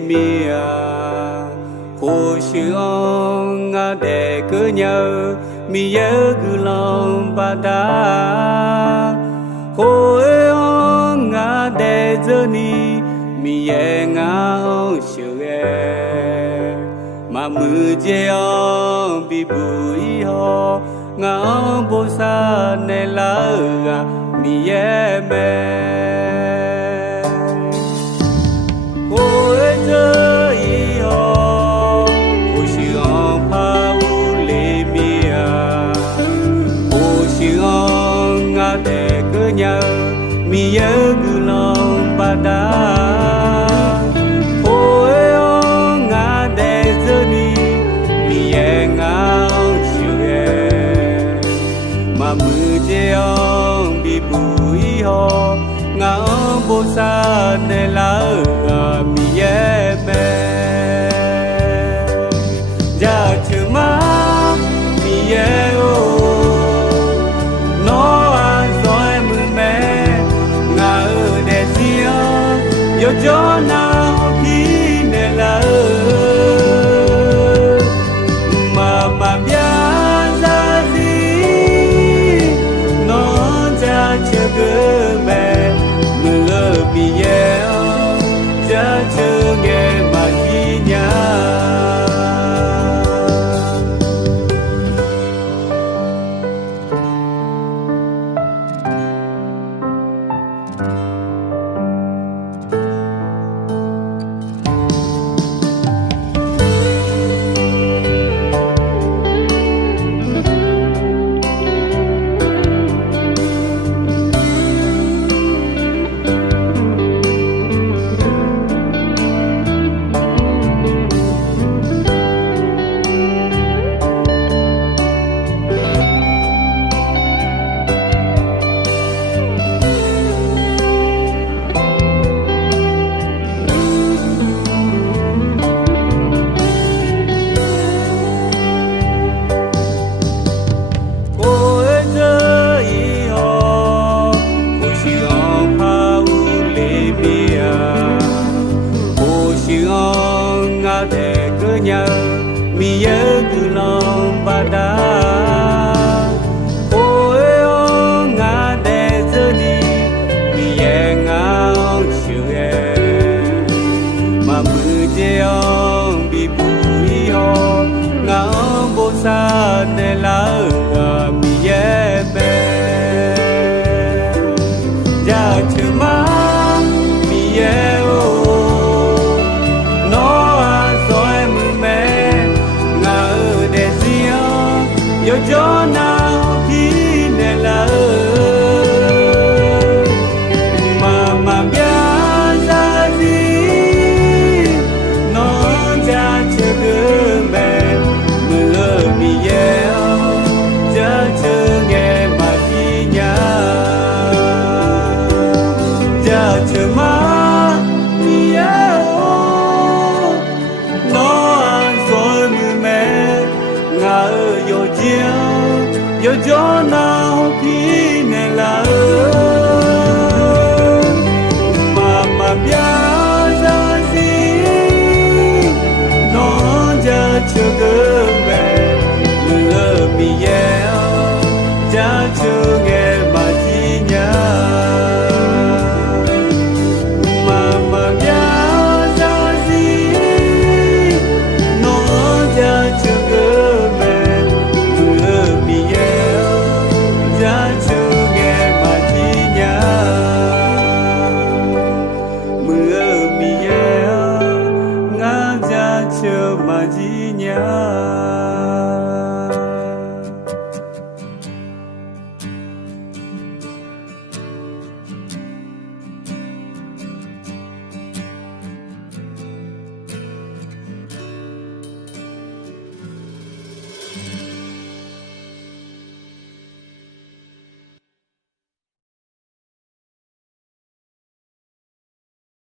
mía hồ sương ngã để cứ nhớ mi nhớ cứ lòng bà ta hồ ngã để giờ ni mi nhớ ngã sương mà mưa gieo bị bụi ho ngã bố sa này lá mi nhớ mẹ mi nhớ cứ lòng bà đã ôi ngã để giờ ni mi nhớ ngã chưa mà mưa gieo bị bụi ho ngã bố sa này lá mi nhớ mẹ giờ chưa má mi nhớ cho nào khi này là mà bia ra gì nó ra chờ cơ mẹ mưa bị gieo ra chờ nghe mà chi nhá mi nhớ cứ lòng bà đã ôi ngã để giờ đi mi nhớ ngã chưa mà mưa gieo bị bụi ho ngã bố sa này lá mi nhớ bé giờ chưa má mi nhớ cho nào khi này là mà bia ra gì nó ra chờ cơ mẹ mưa mi gieo ra chờ nghe mà chi nhá ra chờ má mi gieo nó rồi mưa mẹ ngã yo cho na